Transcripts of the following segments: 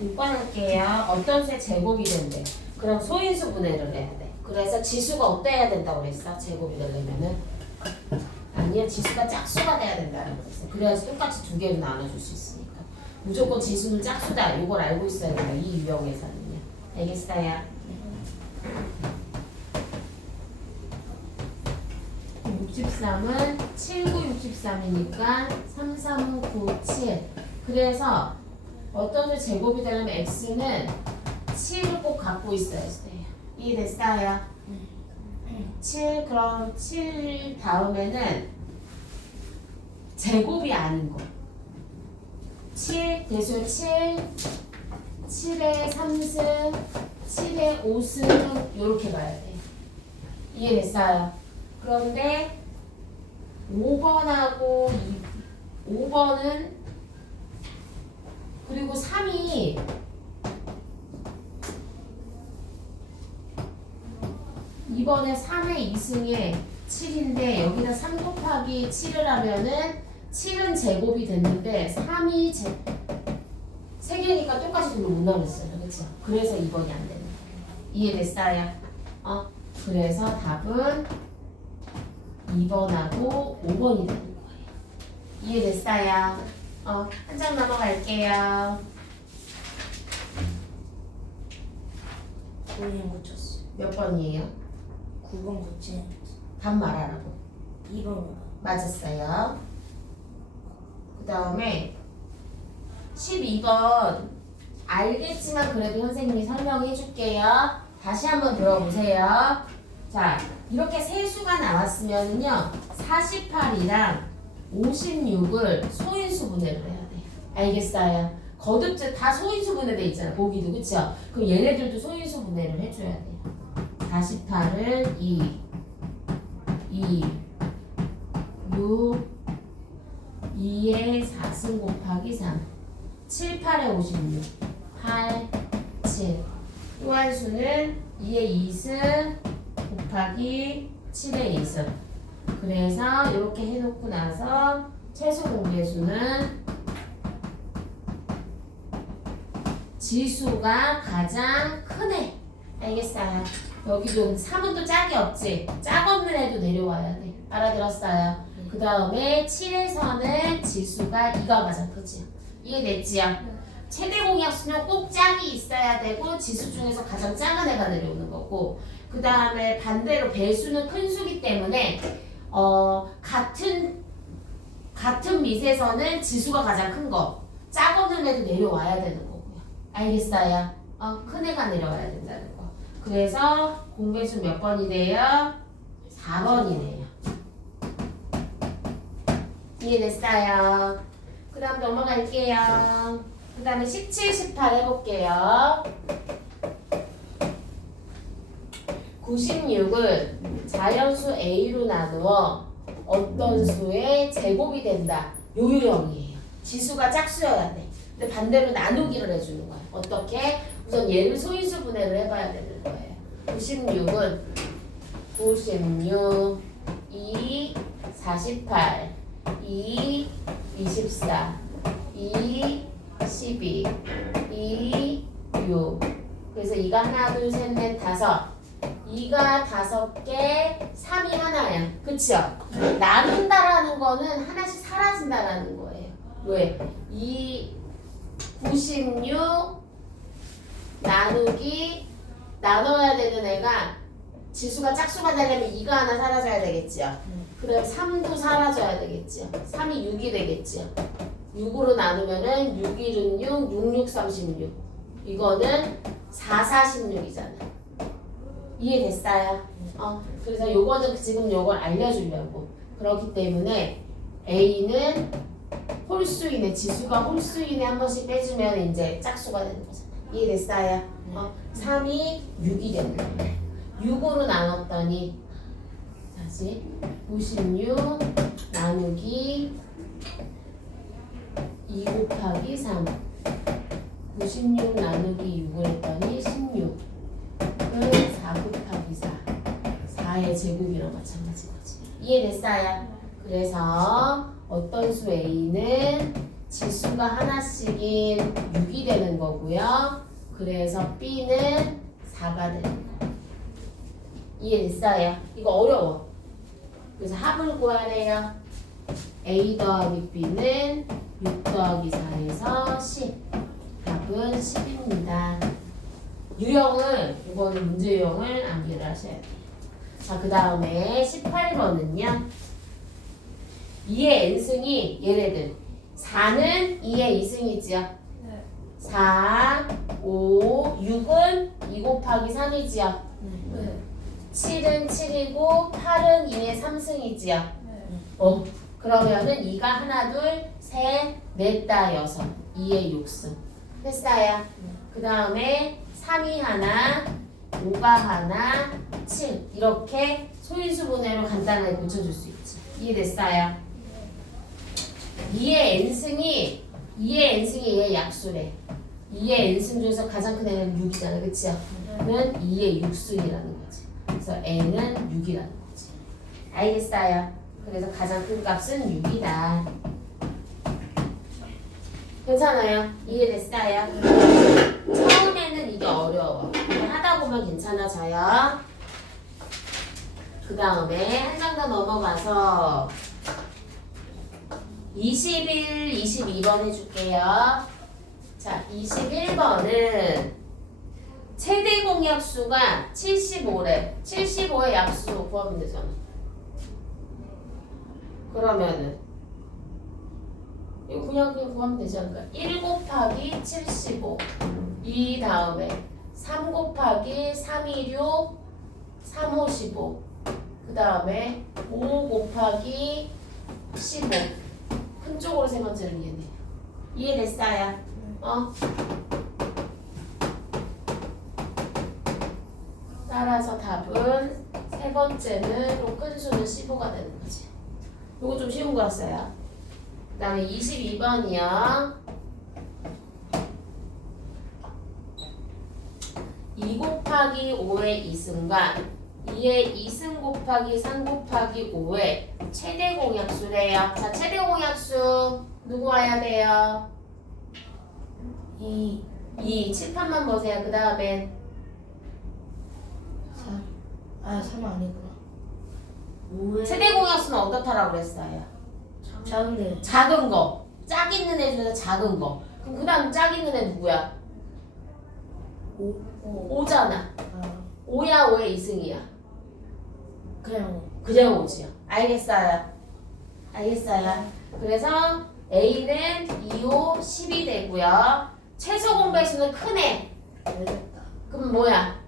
6번 할게요. 어떤 수의 제곱이 된대. 그럼 소인수 분해를 해야 돼. 그래서 지수가 어때야 된다고 그랬어? 제곱이 되려면은 아니야 지수가 짝수가 돼야 된다고 그랬어. 그래야지 똑같이 두 개로 나눠줄 수 있으니까. 무조건 지수는 짝수다. 이걸 알고 있어야 된다. 이 유형에서는요. 알겠어요? 63은 7963이니까 3397 그래서 어떤 수 제곱이 되려면 x는 7을 꼭 갖고 있어야 돼요 이해됐어요? 7 그럼 7 다음에는 제곱이 아닌 거 7 대수 7 7의 3승 7의 5승 이렇게 가야 돼 이해됐어요? 그런데 5번하고 5번은 그리고 3이 이번에 3의 2승에 7인데 여기다 3 곱하기 7을 하면은 7은 제곱이 됐는데 3이 제... 3개니까 똑같이 둘로 못 나눴어요. 그렇죠? 그래서 2번이 안 되는. 이해됐어요? 어? 그래서 답은 2번하고 5번이 되는 거예요. 이해됐어요? 어, 한 장 넘어갈게요. 고인 고쳤어. 몇 번이에요? 9번 고치. 답 말하라고. 2번 맞았어요. 그 다음에 12번 알겠지만 그래도 선생님이 설명해 줄게요. 다시 한번 들어보세요. 자, 이렇게 세 수가 나왔으면요. 48이랑 56을 소인수 분해를 해야 돼요. 알겠어요? 거듭자 다 소인수 분해돼 있잖아. 보기도 그쵸? 그럼 얘네들도 소인수 분해를 해줘야 돼요. 48을 2, 2, 6, 2에 4승 곱하기 3 7, 8에 56 8, 7 또한 수는 2에 2승 곱하기 7에 2승 그래서 이렇게 해놓고 나서 최소 공개수는 지수가 가장 크네. 알겠어요? 여기도 3은 또 짝이 없지? 짝 없는 애도 내려와야 돼. 알아들었어요? 그 다음에 7에서는 지수가 2가 가장 크지. 이해됐지요? 최대 공약수는 꼭 짝이 있어야 되고 지수 중에서 가장 작은 애가 내려오는 거고 그 다음에 반대로 배수는 큰 수기 때문에 어 같은 같은 밑에서는 지수가 가장 큰 거. 작은 애도 내려와야 되는 거고요. 알겠어요? 어, 큰 애가 내려와야 된다는 거. 그래서 공배수 몇 번이 돼요? 4번이네요. 이해됐어요. 그 다음 넘어갈게요. 그 다음에 17, 18 해볼게요. 96은 자연수 A로 나누어 어떤 수의 제곱이 된다. 요 유형이에요. 지수가 짝수여야 돼. 근데 반대로 나누기를 해주는 거야. 어떻게? 우선 얘를 소인수 분해를 해봐야 되는 거예요. 96은 96, 2, 48, 2, 24, 2, 12, 2, 6. 그래서 2가 하나, 둘, 셋, 넷, 다섯. 2가 다섯 개, 3이 하나야. 그쵸? 나눈다라는 거는 하나씩 사라진다라는 거예요. 왜? 2, 96 나누기 나눠야 되는 애가 지수가 짝수가 되려면 2가 하나 사라져야 되겠지요. 그럼 3도 사라져야 되겠지요. 3이 6이 되겠지요. 6으로 나누면은 6, 1은 6, 6, 6, 36. 이거는 4, 46이잖아. 이해됐어요? 어, 그래서 요거는 지금 요걸 알려주려고. 그렇기 때문에 A는 홀수인의 지수가 홀수인의 한 번씩 빼주면 이제 짝수가 되는 거잖아. 이해됐어요? 어, 3이 6이 되는 거야. 6으로 나눴더니 다시 96 나누기 2 곱하기 3 96 나누기 6을 했더니 16은 4 곱하기 4 4의 제곱이랑 마찬가지 거지 이해됐어요? 그래서 어떤 수 A는 지수가 하나씩인 6이 되는 거고요. 그래서 B는 4가 되는 거예요. 이해됐어요? 이거 어려워. 그래서 합을 구하래요. A 더하기 B는 6 더하기 4에서 10. 답은 10입니다. 유형을, 이거는 문제 유형을 암기를 하셔야 돼요. 자, 그 다음에 18번은요. 2의 n승이 얘네들. 4는 2의 2승이지요. 네. 4, 5, 6은 2 곱하기 3이지요. 네. 7은 7이고 8은 2의 3승이지요. 네. 어, 그러면은 2가 하나, 둘, 셋, 넷, 다, 여섯. 2의 6승. 됐어요. 그 다음에 3이 하나, 5가 하나, 7. 이렇게 소인수 분해로 간단하게 고쳐줄 수 있지. 이해됐어요? 2의 n승이 2의 n승이 얘의 약수래. 2의 n승 중에서 가장 큰 애는 6이잖아. 그치요? 는 2의 6승이라는 거지. 그래서 n은 6이라는 거지. 알겠어요? 그래서 가장 큰 값은 6이다. 괜찮아요? 이해됐어요? 처음에는 이게 어려워. 하다 보면 괜찮아져요. 그 다음에 한 장 더 넘어가서 21, 22번 해줄게요. 자, 21번은 최대 공약수가 75래. 75의 약수 구하면 되잖아. 그러면은 이거 그냥 그냥 구하면 되지 않을까? 1 곱하기 75. 이 다음에 3 곱하기 326, 3, 5, 15. 그 다음에 5 곱하기 15. 큰 쪽으로 세 번째는 얘네. 이해됐어요? 어? 따라서 답은 세 번째는 요큰 수는 15가 되는 거지. 요거 좀 쉬운 거였어요. 그 다음에 22번이요. 2 곱하기 5의 2승과 2의 2승 곱하기 3 곱하기 5의 최대 공약수래요. 자, 최대 공약수 누구 와야 돼요? 이 2. 칠판만 보세요. 그 다음엔 3. 아, 3 아니구나. 최대 공약수는 어떻다라고 그랬어요? 작은데. 작은 거. 짝 있는 애 중에서 작은 거. 그럼 그 다음 짝 있는 애 누구야? 5. 5. 5잖아. 아, 5야 5의 2승이야. 그냥 그냥 5지요. 알겠어요. 알겠어요. 그래서 A는 2, 5, 10이 되고요. 최소 공배수는 큰 애. 되겠다. 그럼 뭐야?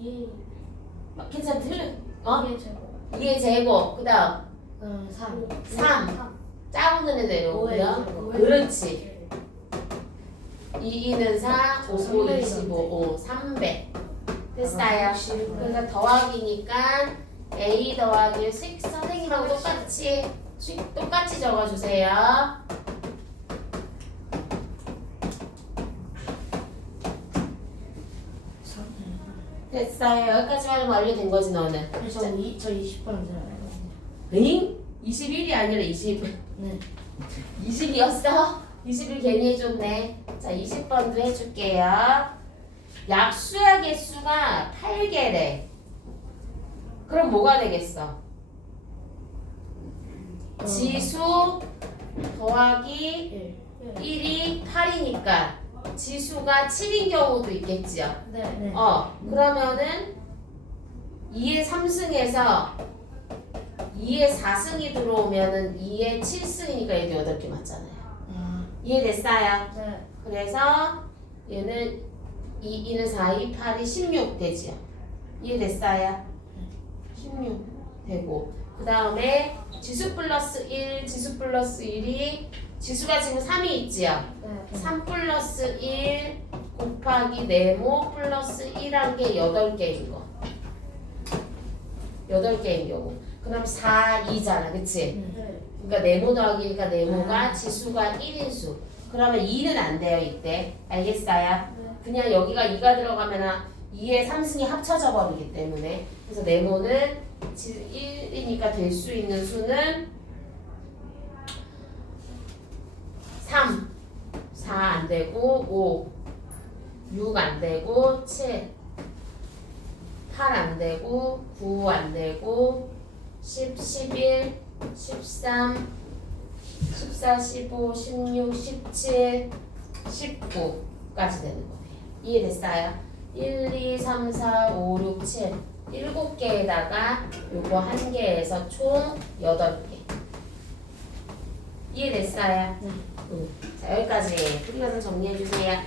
2에 괜찮아. 틀려. 어? 2에 제곱. 2의 제곱. 그 다음 그럼 3. 3. 작은 5의 제곱. 그렇지. 2, 2는 4, 5, 5, 300 25, 5, 300. 됐어요. 아, 60. 그러니까 더하기니까 A 더하기 6 선생님하고 똑같이 수- 똑같이 적어주세요. 됐어요. 여기까지만 완료된 거지 너는. 저, 이, 저 20번 들어요. 응? 21이 아니라 20. 네. 20이었어? 20을 괜히 해줬네. 자, 20번도 해줄게요. 약수야 개수가 8개래. 그럼 뭐가 되겠어? 지수 더하기 1. 1이 8이니까 지수가 7인 경우도 있겠지요. 네. 네. 어, 그러면은 2의 3승에서 2의 4승이 들어오면은 2의 7승이니까 얘도 8개 맞잖아요. 아, 이해됐어요? 네. 그래서 얘는 2, 2는 4, 2, 8이 16 되지요. 이해됐어요? 16 되고 그 다음에 지수 플러스 1, 지수 플러스 1이 지수가 지금 3이 있지요. 네. 3 플러스 1 곱하기 네모 플러스 1한 게 8개인 거. 8개인 경우. 그럼 4, 2잖아. 그치? 네. 그러니까 네모 더하기니까 네모가 아. 지수가 1인 수. 그러면 2는 안 돼요, 이때. 알겠어요? 네. 그냥 여기가 2가 들어가면 2의 3승이 합쳐져 버리기 때문에. 그래서 네모는 1이니까 될 수 있는 수는 3. 4 안 되고 5 6 안 되고 7 8 안 되고 9 안 되고 10 11 13 14 15 16 17 19까지 되는 거예요. 이해됐어요? 1 2 3 4 5 6 7 7개에다가 요거 한 개에서 총 8개. 이해됐어요? 네. 응. 자, 여기까지. 풀이 가서 정리해 주세요.